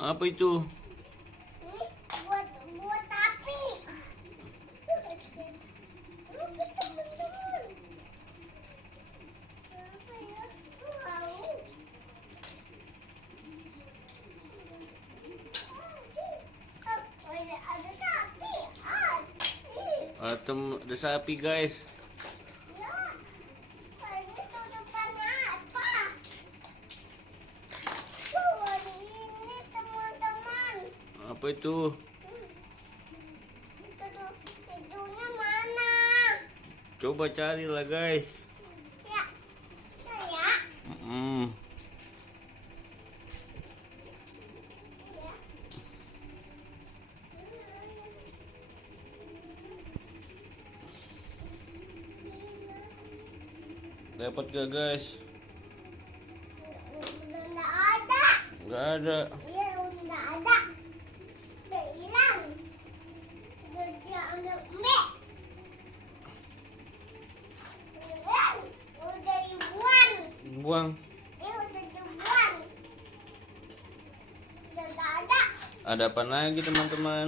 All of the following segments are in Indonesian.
Apa itu? Ini buat api. Api teman-teman. Apa ya? Tahu. Oh, ada sapi. Ada sapi guys. Ya. Ini tutupannya apa? Ada ini teman-teman. Apa itu? Hidungnya mana? Coba carilah guys. Ya, saya. Hmm. Ya. Dapat gak guys? Udah nggak ada. Gak ada. Iya, udah nggak ada. Udah hilang. Udah diambil Mbak. Hilang. Udah dibuang. Buang. Ini udah dibuang. Udah nggak ada. Ada apa lagi teman-teman?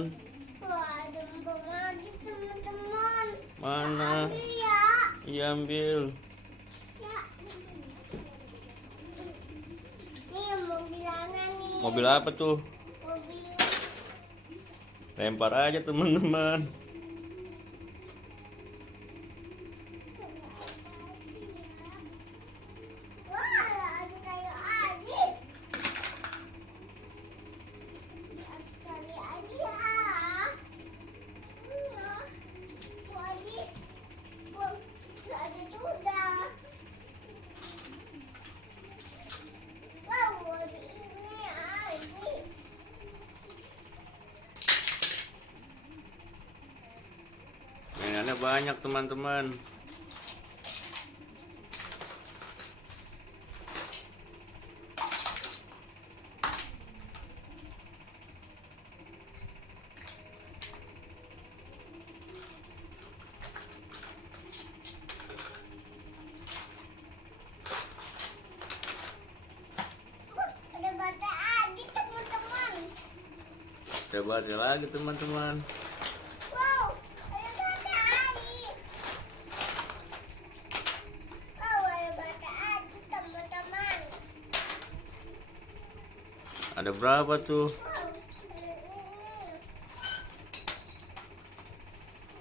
Wah, ada empuk lagi teman-teman. Mana? Ambil ya. Iya ambil. Ya. Nih mobilannya nih. Mobil apa tuh? Mobil. Lempar aja teman-teman. Wah, ada kayu aja. Kali aja. Wadi. Wah, ada sudah. Wow, ada ini aja. Mainannya banyak teman-teman. Ada bata aja teman-teman. Coba ada lagi teman-teman. Wow, ada bata aja. Wow, ada bata aja teman-teman. Ada berapa tuh? Wow, ada ini.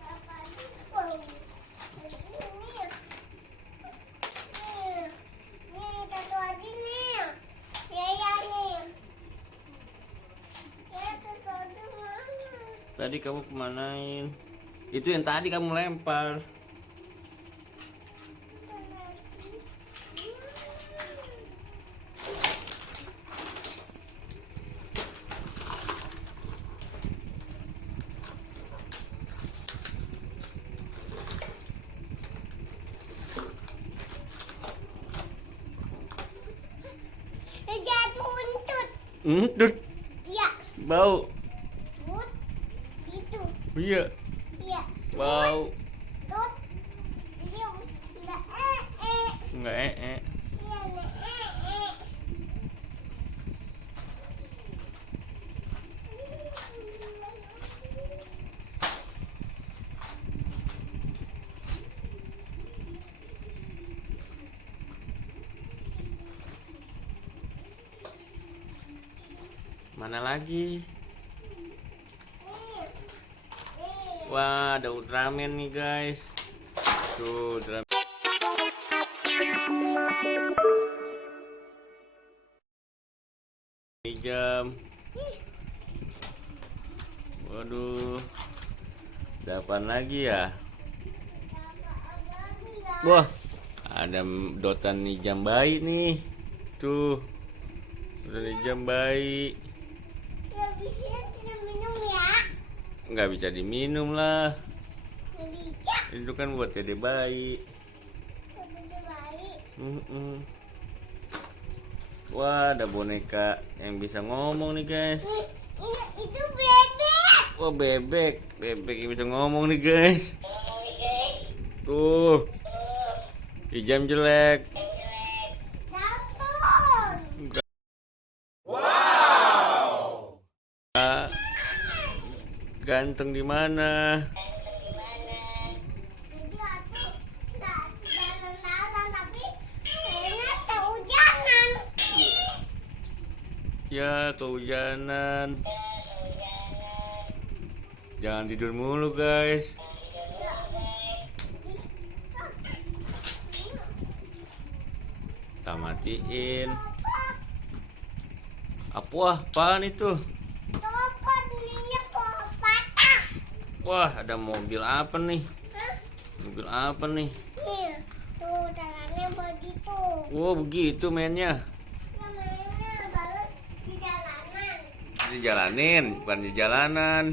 Apa aja? Wow, ada ini. Nih, satu lagi nih. Ya nih. Ya, satu lagi mana? Tadi kamu kemanain? Itu yang tadi kamu lempar. Jatuh buntut. Entut. Ya, Bau. but itu. Iya. Ya. Bau. Tut. Dia enggak Enggak Iya, enggak Mana lagi? Wah, ada Ultraman nih guys. Tuh, Ultraman. Ini jam. Waduh. Ada apaan lagi ya? Wah, ada dotan nih jam bayi nih. Tuh. Dotan nih jam bayi. Ya, bisa tidak minum ya. Nggak bisa diminum lah. Nggak bisa. Itu kan buat dede bayi. Udah baik. Wah, ada boneka yang bisa ngomong nih guys. Itu bebek. Wah, bebek yang bisa ngomong nih guys. Tuh, hijam jelek. Daun. Wow. Ganteng di mana? Jadi aku nggak jalan-jalan tapi kayaknya kehujanan. Ya, kehujanan. Jangan tidur mulu, guys. Kita matiin. Apaan itu? Topot minyak kok patah. Wah, ada mobil apa nih? Hah? Mobil apa nih? Nih, tuh jalannya begitu. Wow, begitu mainnya. Namanya baru di jalanan. Dijalanin, bukan di jalanan.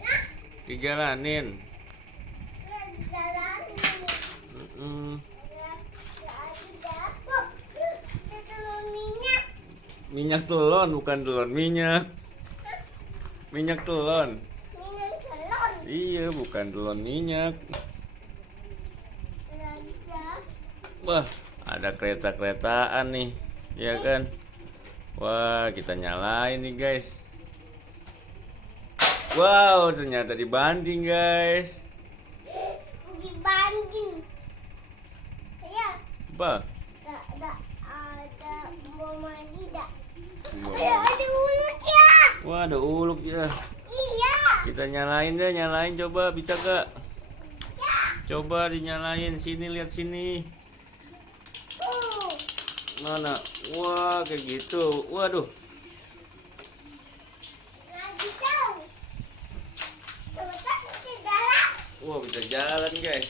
Nah, Dijalanin. di jalan nih. Mm-mm. Minyak telon, bukan telon minyak. Minyak telon. Iya, bukan telon minyak. Wah, ada kereta-keretaan nih, ya kan? Wah, kita nyalain nih, guys. Wow, ternyata dibanting, guys. Dibanding. Ya, Apa? ada bom mandi dah. Wow. Ada ulutnya. Wah, ada uluk ya. Iya. Kita nyalain deh, nyalain coba, bisa gak? Coba dinyalain, sini lihat sini. Tuh. Mana? Wah, kayak gitu. Waduh. Lagi tahu. Coba bisa jalan. Wah, bisa jalan, guys.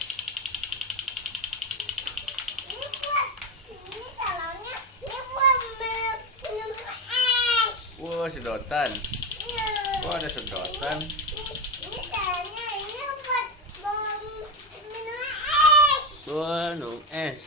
Ini jalannya. Ini buat minum es. Wah, sedotan. Iya. Wah, ada sedotan. Ini jalannya ini buat minum es. Wah, minum es.